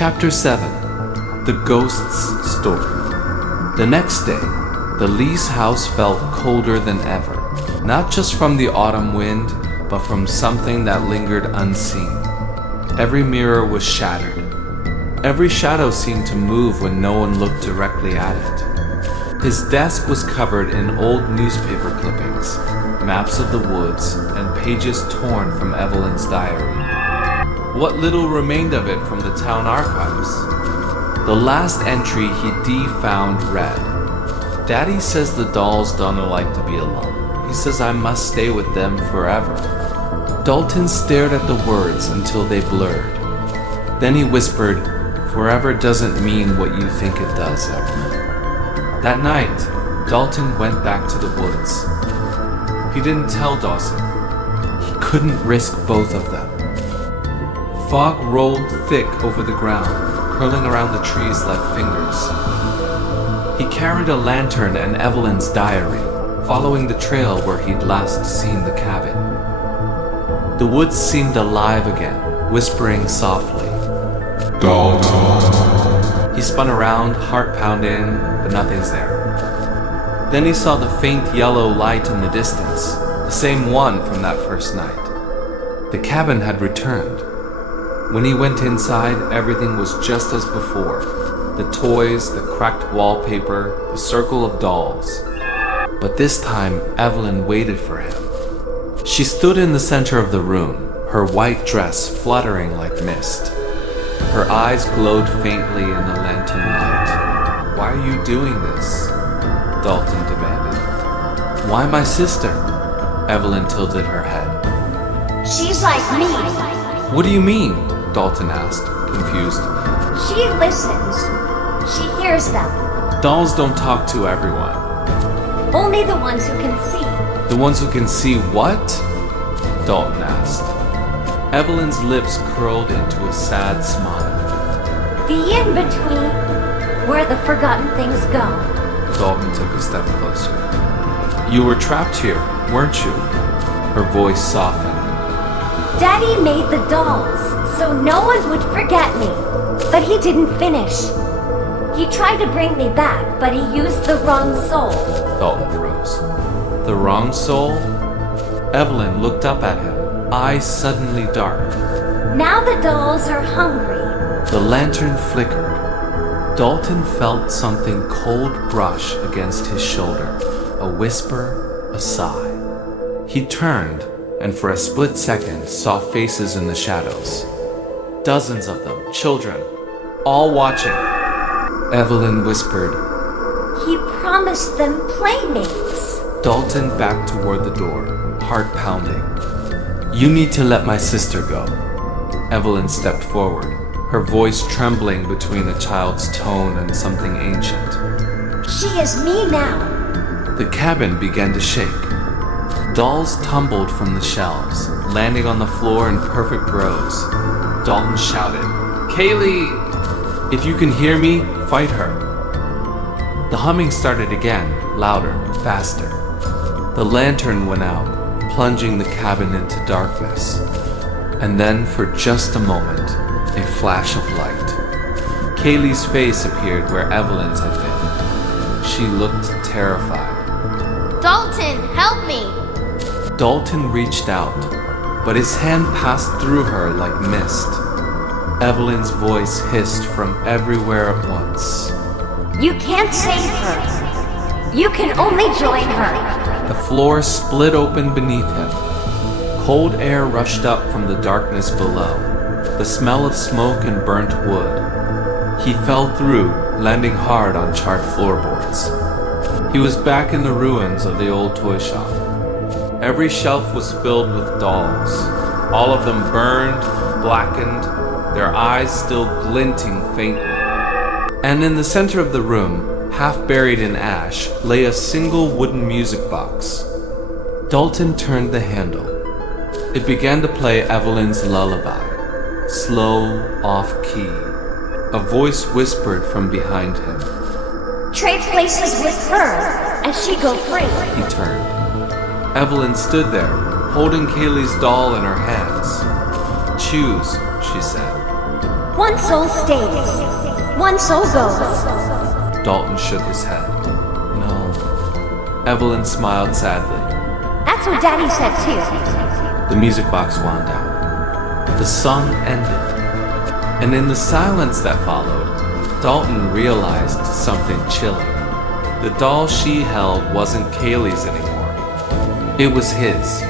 Chapter 7. The Ghost's Story. The next day, the Lee's house felt colder than ever, not just from the autumn wind, but from something that lingered unseen. Every mirror was shattered. Every shadow seemed to move when no one looked directly at it. His desk was covered in old newspaper clippings, maps of the woods, and pages torn from Evelyn's diary. What little remained of it from the town archives. The last entry he found read, "Daddy says the dolls don't like to be alone. He says I must stay with them forever." Dalton stared at the words until they blurred. Then he whispered, "Forever doesn't mean what you think it does, Evelyn." That night, Dalton went back to the woods. He didn't tell Dawson. He couldn't risk both of them. Fog rolled thick over the ground, curling around the trees like fingers. He carried a lantern and Evelyn's diary, following the trail where he'd last seen the cabin. The woods seemed alive again, whispering softly. Dalton. He spun around, heart pounding, but nothing's there. Then he saw the faint yellow light in the distance, the same one from that first night. The cabin had returned. When he went inside, everything was just as before. The toys, the cracked wallpaper, the circle of dolls. But this time, Evelyn waited for him. She stood in the center of the room, her white dress fluttering like mist. Her eyes glowed faintly in the lantern light. "Why are you doing this?" Dalton demanded. "Why my sister?" Evelyn tilted her head. "She's like me." "What do you mean?" Dalton asked, confused. "She listens. She hears them. Dolls don't talk to everyone. Only the ones who can see." "The ones who can see what?" Dalton asked. Evelyn's lips curled into a sad smile. "The in-between, where the forgotten things go." Dalton took a step closer. "You were trapped here, weren't you?" Her voice softened. "Daddy made the dolls, so no one would forget me. But he didn't finish. He tried to bring me back, but he used the wrong soul." Dalton froze. "The wrong soul?" Evelyn looked up at him, eyes suddenly dark. "Now the dolls are hungry." The lantern flickered. Dalton felt something cold brush against his shoulder, a whisper, a sigh. He turned, and for a split second saw faces in the shadows. Dozens of them, children, all watching. Evelyn whispered, "He promised them playmates." Dalton backed toward the door, heart pounding. "You need to let my sister go." Evelyn stepped forward, her voice trembling between a child's tone and something ancient. "She is me now." The cabin began to shake. Dolls tumbled from the shelves, landing on the floor in perfect rows. Dalton shouted, "Kaylee! If you can hear me, fight her." The humming started again, louder, faster. The lantern went out, plunging the cabin into darkness. And then, for just a moment, a flash of light. Kaylee's face appeared where Evelyn's had been. She looked terrified. "Dalton, help me!" Dalton reached out, but his hand passed through her like mist. Evelyn's voice hissed from everywhere at once. "You can't save her. You can only join her." The floor split open beneath him. Cold air rushed up from the darkness below, the smell of smoke and burnt wood. He fell through, landing hard on charred floorboards. He was back in the ruins of the old toy shop. Every shelf was filled with dolls, all of them burned, blackened, their eyes still glinting faintly. And in the center of the room, half buried in ash, lay a single wooden music box. Dalton turned the handle. It began to play Evelyn's lullaby, slow, off-key. A voice whispered from behind him. "Trade places with her, and she go free." He turned. Evelyn stood there, holding Kaylee's doll in her hands. "Choose," she said. One soul stays. One soul goes. Dalton shook his head. No. Evelyn smiled sadly. That's what Daddy said too. The music box wound out. The song ended. And in the silence that followed, Dalton realized something chilling. The doll she held wasn't Kaylee's anymore. It was his.